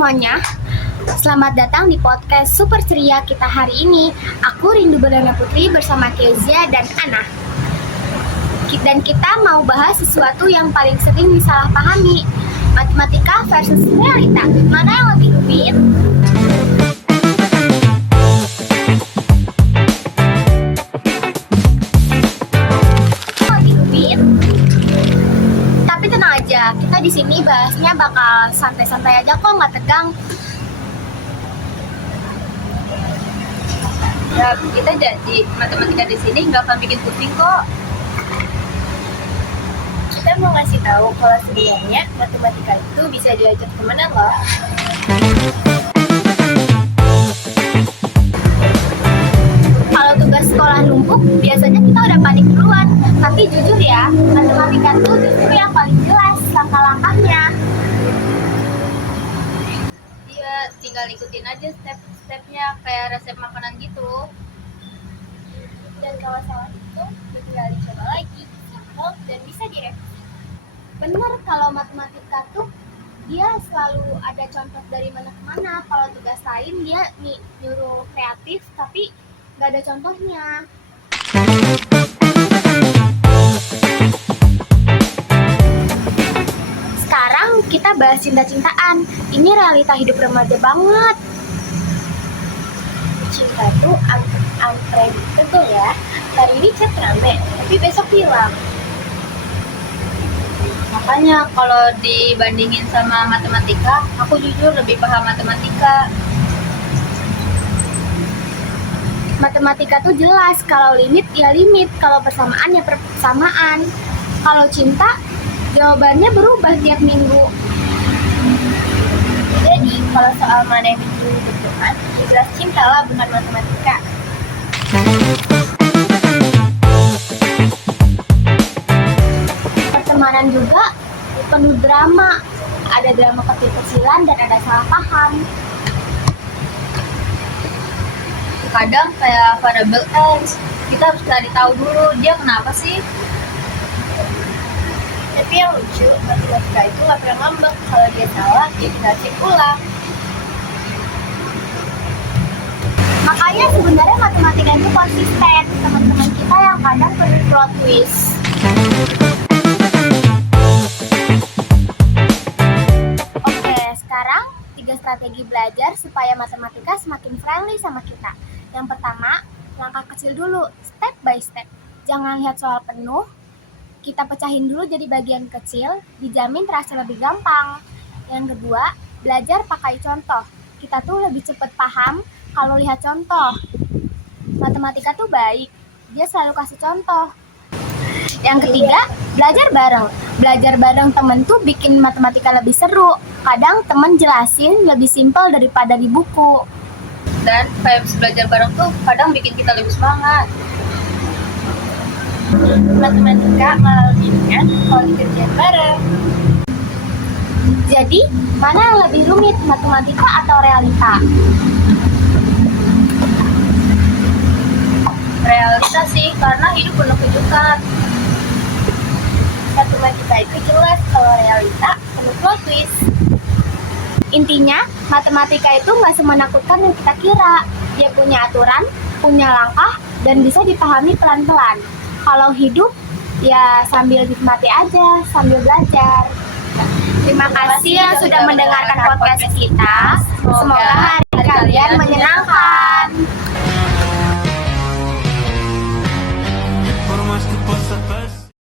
semuanya, selamat datang di podcast Super Ceria kita hari ini. Aku Rindu Belana Putri bersama Kezia dan Ana. Dan kita mau bahas sesuatu yang paling sering disalahpahami, matematika versus realita. Mana yang lebih rumit? Tapi tenang aja, kita di sini bahasnya bakal santai-santai aja kok, nggak tegang. Ya, kita janji matematika di sini nggak akan bikin pusing kok. Kita mau ngasih tahu kalau sebenarnya matematika itu bisa diajak temenan loh. Kalau tugas sekolah numpuk, biasanya kita udah panik duluan. Tapi jujur ya, matematika itu justru yang paling jelas langkah-langkahnya. Dia tinggal ikutin aja step-stepnya kayak resep makanan gitu. Dan kalau salah itu, tinggal dicoba lagi, simple dan bisa direvisi. Bener, kalau matematika tuh dia selalu ada contoh dari mana ke mana. Kalau tugas lain dia nyuruh kreatif tapi nggak ada contohnya. Sekarang kita bahas cinta-cintaan. Ini realita hidup remaja banget. Cinta tuh unpredictable ya. Hari ini chat rame, tapi besok hilang. Makanya kalau dibandingin sama matematika, aku jujur lebih paham matematika. Matematika tuh jelas, kalau limit ya limit, kalau persamaan ya persamaan. Kalau cinta, jawabannya berubah tiap minggu. Jadi, kalau soal mana yang bikin berteman, ya jelas cinta lah, bukan matematika. Pertemanan juga penuh drama. Ada drama kecil-kecilan dan ada salah paham. Kadang kayak variable X, kita harus cari tahu dulu dia kenapa sih. Tapi yang lucu, matematika itu gak pernah ngambek. Kalau dia salah, dia tinggal cek ulang. Makanya sebenarnya matematika itu konsisten. Teman-teman kita yang kadang perlu plot twist. Oke, sekarang 3 strategi belajar supaya matematika semakin friendly sama kita. Yang pertama, langkah kecil dulu, step by step. Jangan lihat soal penuh, kita pecahin dulu jadi bagian kecil, dijamin terasa lebih gampang. Yang kedua, belajar pakai contoh. Kita tuh lebih cepat paham kalau lihat contoh. Matematika tuh baik, dia selalu kasih contoh. Yang ketiga, belajar bareng. Belajar bareng temen tuh bikin matematika lebih seru. Kadang temen jelasin lebih simpel daripada di buku. Dan kayak belajar bareng tuh kadang bikin kita lebih semangat. Matematika malah lebih ringan kalau dikerjain bareng. Jadi, mana yang lebih rumit, matematika atau realita? Realita sih, karena hidup penuh kejutan. Matematika itu jelas, kalau realita penuh plot twist. Intinya, matematika itu nggak semenakutkan yang kita kira. Dia punya aturan, punya langkah, dan bisa dipahami pelan-pelan. Kalau hidup, ya sambil nikmati aja, sambil belajar. Terima kasih yang sudah mendengarkan podcast kita. Semoga hari kalian menyenangkan.